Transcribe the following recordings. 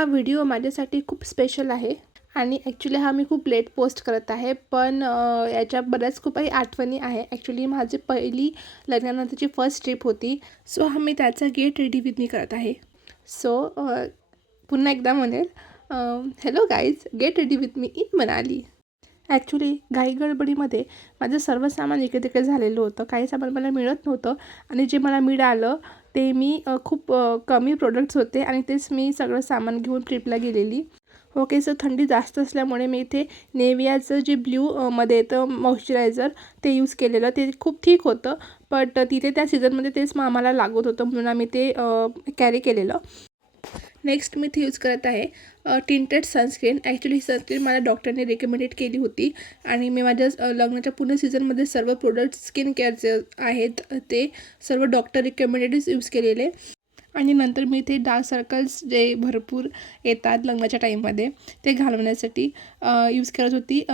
हा व्हिडिओ माझ्यासाठी खूप स्पेशल आहे आणि ॲक्च्युली हा मी खूप लेट पोस्ट करत आहे, पण याच्या बऱ्याच खूप काही आठवणी आहे. ॲक्च्युली माझी पहिली लग्नानंतरची फर्स्ट ट्रिप होती. सो मी त्याचा गेट रेडी विथ मी करत आहे. सो पुन्हा एकदा म्हणेल, hello guys, get ready with me in Manali. Actually घाई गडबडीमध्ये माझं सर्व सामान इकडे तिकडे झालेलं होतं. काही सामान मला मिळत नव्हतं आणि जे मला मिळालं ते मी खूप कमी प्रोडक्ट्स होते आणि तेच मी सगळं सामान घेऊन ट्रिपला गेलेली. ओके, सो थंडी जास्त असल्यामुळे मी इथे नेवियाचं जे ब्ल्यू मध्ये येतं मॉइश्चरायझर ते यूज केलेलं. ते खूप ठीक होतं, बट तिथे त्या सीझनमध्ये तेच मग आम्हाला लागत होतं म्हणून आम्ही ते कॅरी केलेलं. नेक्स्ट मी इथे यूज करत आहे टिंटेड सनस्क्रीन. ॲक्च्युली ही सनस्क्रीन मला डॉक्टरने रेकमेंडेड केली होती आणि मी माझ्या लग्नाच्या पूर्ण सीझनमध्ये सर्व प्रोडक्ट्स स्किन केअरचे आहेत ते सर्व डॉक्टर रिकमेंडेडच यूज केलेले. आणि नंतर मी इथे डार्क सर्कल्स जे भरपूर येतात लग्नाच्या टाईममध्ये ते घालवण्यासाठी यूज करत होती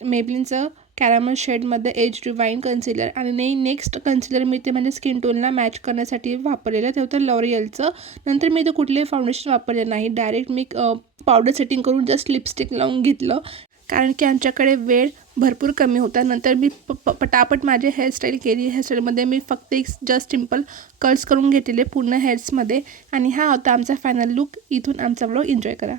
मेबलिनचं कॅरामल शेडमध्ये एज रिवाईन कन्सिलर. आणि नेक्स्ट कन्सिलर मी ते माझ्या स्किन टोनला मॅच करण्यासाठी वापरलेलं ते होतं लॉरियलचं. नंतर मी इथं कुठलेही फाउंडेशन वापरले नाही, डायरेक्ट मी पावडर सेटिंग करून जस्ट लिपस्टिक लावून घेतलं, कारण की आमच्याकडे वेळ भरपूर कमी होता. नंतर मी पटापट माझी हेअरस्टाईल केली. हेअरस्टाईलमध्ये मी फक्त एक जस्ट सिम्पल कर्ल्स करून घेतलेले पूर्ण हेअर्समध्ये. आणि हा होता आमचा फायनल लुक. इथून आमचा व्लॉग एन्जॉय करा.